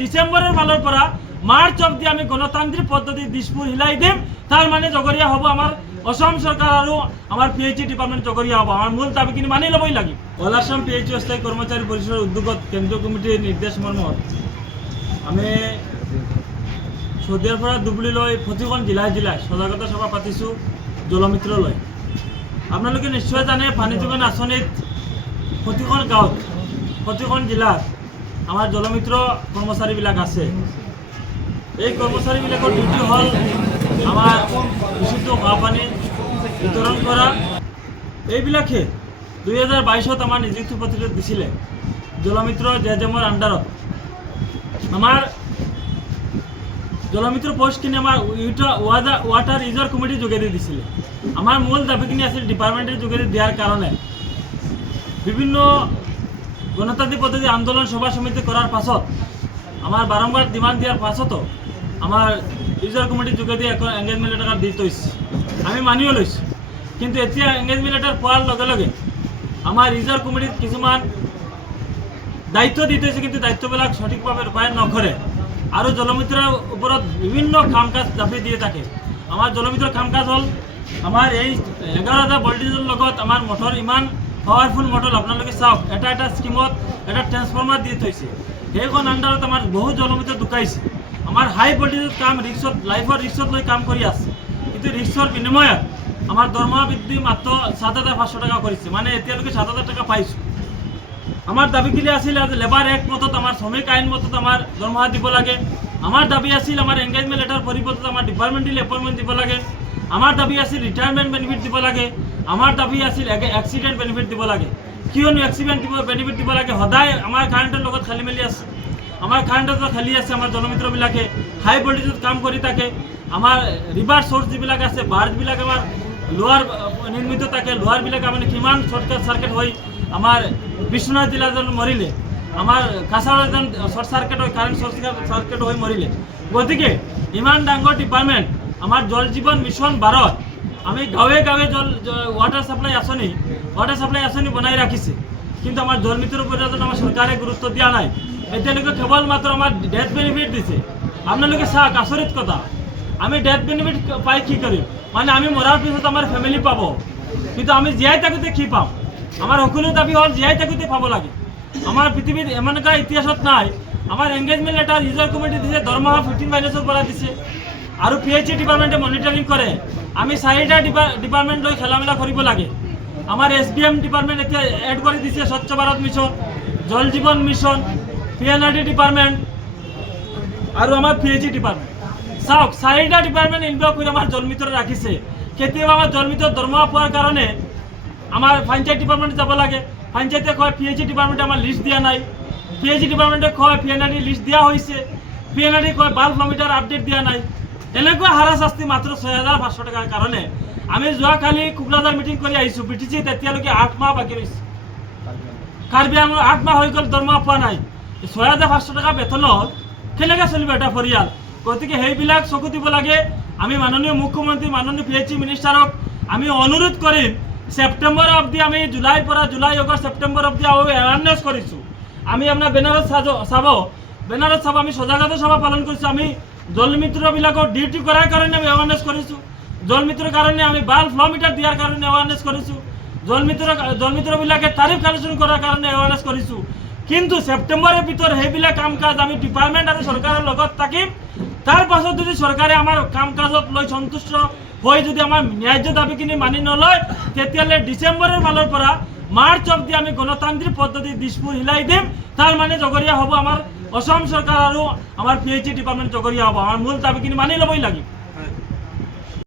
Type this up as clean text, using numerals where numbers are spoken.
ডিসেম্বৰেৰ মালৰ পৰা মাৰ্চ অবধি আমি গণতান্ত্ৰিক পদ্ধতি দিশপুৰ হিলাই দিম। তাৰ মানে জগৰীয়া হ'ব আমাৰ অসম চৰকাৰ আৰু আমাৰ পিএইচই ডিপাৰ্টমেণ্ট জগৰীয়া হ'ব। আমাৰ মূল দাবীখিনি মানি ল'বই লাগিব। অল আসাম পিএইচই অস্থায়ী কৰ্মচাৰী পৰিষদৰ উদ্যোগত কেন্দ্ৰীয় কমিটিৰ নিৰ্দেশ মৰ্মত আমি চৌদিয়াৰ পৰা ধুবুৰীলৈ প্ৰতিখন জিলাই সজাগতা সভা পাতিছোঁ জলমিত্ৰলৈ। আপোনালোকে নিশ্চয় জানে পানী যোগান আঁচনিত প্ৰতিখন গাঁৱত প্ৰতিখন জিলাত আমাৰ জলমিত্ৰ কৰ্মচাৰীবিলাক আছে। এই কৰ্মচাৰীবিলাকৰ ডিউটি হ'ল আমাৰ বিশুদ্ধ খোৱা পানী বিতৰণ কৰা। এইবিলাকে 2022ত আমাৰ নিযুক্তি পত্ৰিকাত দিছিলে জলমিত্ৰ জেজেমৰ আণ্ডাৰত। আমাৰ জলমিত্ৰ পোষ্টখিনি আমাৰ ৱাটাৰ ইউজাৰ কমিটিৰ যোগেদি দিছিলে। আমাৰ মূল দাবীখিনি আছিল ডিপাৰ্টমেণ্টেৰ যোগেদি দিয়াৰ কাৰণে বিভিন্ন গণতান্ত্ৰিক পদ্ধতি আন্দোলন সভা সমিতি কৰাৰ পাছত আমাৰ বাৰম্বাৰ ডিমাণ্ড দিয়াৰ পাছতো আমাৰ ইউজাৰ কমিটিৰ যোগেদি এখন এংগেজমেণ্ট লেটাৰ দি থৈছে, আমি মানিও লৈছোঁ। কিন্তু এতিয়া এংগেজমেণ্ট লেটাৰ পোৱাৰ লগে লগে আমাৰ ইউজাৰ কমিটিত কিছুমান দায়িত্ব দি থৈছে, কিন্তু দায়িত্ববিলাক সঠিকভাৱে ৰূপায়ণ নকৰে আৰু জলমিত্ৰৰ ওপৰত বিভিন্ন কাম কাজ জাপি দিয়ে থাকে। আমাৰ জলমিত্ৰৰ কাম কাজ হ'ল আমাৰ এই 11,000 ভল্টেজৰ লগত আমাৰ মটৰ ইমান পাৱাৰফুল মটৰ আপোনালোকে চাওক, এটা স্কিমত এটা ট্ৰেন্সফৰ্মাৰ দি থৈছে। সেইখন আণ্ডাৰত আমাৰ বহু জলমিত্ৰ ঢুকাইছে। আমাৰ হাই ভল্টেজত কাম ৰিক্সত লাইফৰ ৰিক্সত লৈ কাম কৰি আছে, কিন্তু ৰিক্সৰ বিনিময়ত আমাৰ দৰমহা বৃদ্ধি মাত্ৰ 7,500 টকা কৰিছে, মানে এতিয়ালৈকে 7,000 টকা পাইছোঁ। আমাৰ দাবীখিনি আছিল লেবাৰ এক্ট মতত আমাৰ শ্ৰমিক আইন মতত আমাৰ দৰমহা দিব লাগে। আমাৰ দাবী আছিল আমাৰ এংগেজমেণ্ট লেটাৰ পৰিৱৰ্তনত আমাৰ ডিপাৰ্টমেণ্টেল এপইণ্টমেণ্ট দিব লাগে। আমাৰ দাবী আছিল ৰিটায়াৰমেণ্ট বেনিফিট দিব লাগে। আমাৰ দাবী আছিল এক্সিডেণ্ট বেনিফিট দিব লাগে। কিয়নো এক্সিডেণ্ট বেনিফিট দিব লাগে? সদায় আমাৰ কাৰেণ্টৰ লগত খেলি মেলি আছে। আমাৰ কাৰেণ্টত খেলি আছে। আমাৰ জলমিত্ৰবিলাকে হাই ভল্টেজত কাম কৰি থাকে। আমাৰ ৰিভাৰ চ'ৰ্চ যিবিলাক আছে, বাৰ্ডবিলাক আমাৰ লোহাৰ নিৰ্মিত থাকে। লোহাৰবিলাক মানে কিমান শ্বৰ্ট চাৰ্কিট হৈ আমাৰ বিশ্বনাথ জিলা এজন মৰিলে, আমাৰ কাছাৰ এজন শ্বৰ্ট চাৰ্কিট হৈ কাৰেণ্ট শ্বৰ্ট চাৰ্কিট হৈ মৰিলে। গতিকে ইমান ডাঙৰ ডিপাৰ্টমেণ্ট আমাৰ জল জীৱন মিছন 12ত আমি গাঁৱে গাঁৱে ৱাটাৰ চাপ্লাই আঁচনি বনাই ৰাখিছে, কিন্তু আমাৰ জলমিত্ৰৰ ওপৰত আমাৰ চৰকাৰে গুৰুত্ব দিয়া নাই। এতিয়ালৈকে কেৱল মাত্ৰ আমাৰ ডেথ বেনিফিট দিছে। আপোনালোকে চাওক, আচৰিত কথা, আমি ডেথ বেনিফিট পাই কি কৰিম? মানে আমি মৰাৰ পিছত আমাৰ ফেমিলি পাব, কিন্তু আমি জীয়াই থাকোঁতে কি পাম? আমাৰ সকলো দাবী হ'ল জীয়াই থাকোঁতে পাব লাগে। আমাৰ পৃথিৱীত এমন এটা ইতিহাসত নাই। আমাৰ এংগেজমেণ্ট লেটাৰ ইউজাৰ কমিটি দিছে, দৰমহা 15 পৰা দিছে আৰু পিএইচই ডিপাৰ্টমেণ্টে মনিটৰিং কৰে। আমি 4টা ডিপাৰ্টমেণ্ট লৈ খেলামেলা কৰিব লাগে। আমাৰ SBM ডিপাৰ্টমেণ্ট এতিয়া এড কৰি দিছে স্বচ্ছ ভাৰত মিছন, জল জীৱন মিছন, PNRD ডিপাৰ্টমেণ্ট আৰু আমাৰ পিএইচই ডিপাৰ্টমেণ্ট। চাওক, 4টা ডিপাৰ্টমেণ্ট ইনভলভ কৰি আমাৰ জলমিত্ৰ ৰাখিছে। কেতিয়াবা আমাৰ জলমিত্ৰৰ দৰমহা পোৱাৰ কাৰণে আমাৰ পঞ্চায়ত ডিপাৰ্টমেণ্ট যাব লাগে। পঞ্চায়তে কয় পিএইচই ডিপাৰ্টমেণ্টে আমাৰ লিষ্ট দিয়া নাই। পিএইচই ডিপাৰ্টমেণ্টে কয় PNRD লিষ্ট দিয়া হৈছে। PNRD কয় বাল্ব মিটাৰ আপডেট দিয়া নাই। এনেকুৱা হাৰাশাস্তি মাত্ৰ 6,500 টকাৰ কাৰণে আমি যোৱাকালি কোকৰাঝাৰ মিটিং কৰি আহিছোঁ। BTCত এতিয়ালৈকে 8 মাহ বাকী ৰৈছে। কাৰ্বি আংলং 8 মাহ হৈ গ'ল, দৰমহা পোৱা নাই। 6,500 টকা বেতনত কেনেকৈ চলিব এটা পৰিয়াল? গতিকে সেইবিলাক চকু দিব লাগে। আমি মাননীয় মুখ্যমন্ত্ৰী, মাননীয় পিএইচই মিনিষ্টাৰক আমি অনুৰোধ কৰিম, ছেপ্টেম্বৰ অবধি আমি জুলাই, আগষ্ট, ছেপ্টেম্বৰ অবধি এৱাৰনেছ কৰিছোঁ। আমি আপোনাৰ বেনাৰত চাব আমি সজাগতা সভা পালন কৰিছোঁ। আমি জলমিত্ৰবিলাকৰ ডিউটি কৰাৰ কাৰণে আমি এৱাৰনেছ কৰিছোঁ। জলমিত্ৰৰ কাৰণে আমি বাল্ব ফ্ল' মিটাৰ দিয়াৰ কাৰণে এৱাৰনেছ কৰিছোঁ। জলমিত্ৰবিলাকে তাৰিফ কালেকশ্যন কৰাৰ কাৰণে এৱাৰনেছ কৰিছোঁ। কিন্তু ছেপ্টেম্বৰৰ ভিতৰত সেইবিলাক কাম কাজ আমি ডিপাৰ্টমেণ্ট আৰু চৰকাৰৰ লগত থাকিম। তাৰ পাছত যদি চৰকাৰে আমাৰ কাম কাজত লৈ সন্তুষ্ট হৈ যদি আমাৰ ন্যায্য দাবীখিনি মানি নলয়, তেতিয়াহ'লে ডিচেম্বৰৰ মালৰ পৰা মাৰ্চ অবধি আমি গণতান্ত্ৰিক পদ্ধতি দিশপুৰ হিলাই দিম। তাৰ মানে জগৰীয়া হ'ব আমাৰ অসম চৰকাৰ আৰু আমাৰ পিএইচই ডিপাৰ্টমেণ্ট জগৰীয়া হ'ব। আমাৰ মূল দাবীখিনি মানি ল'বই লাগিব।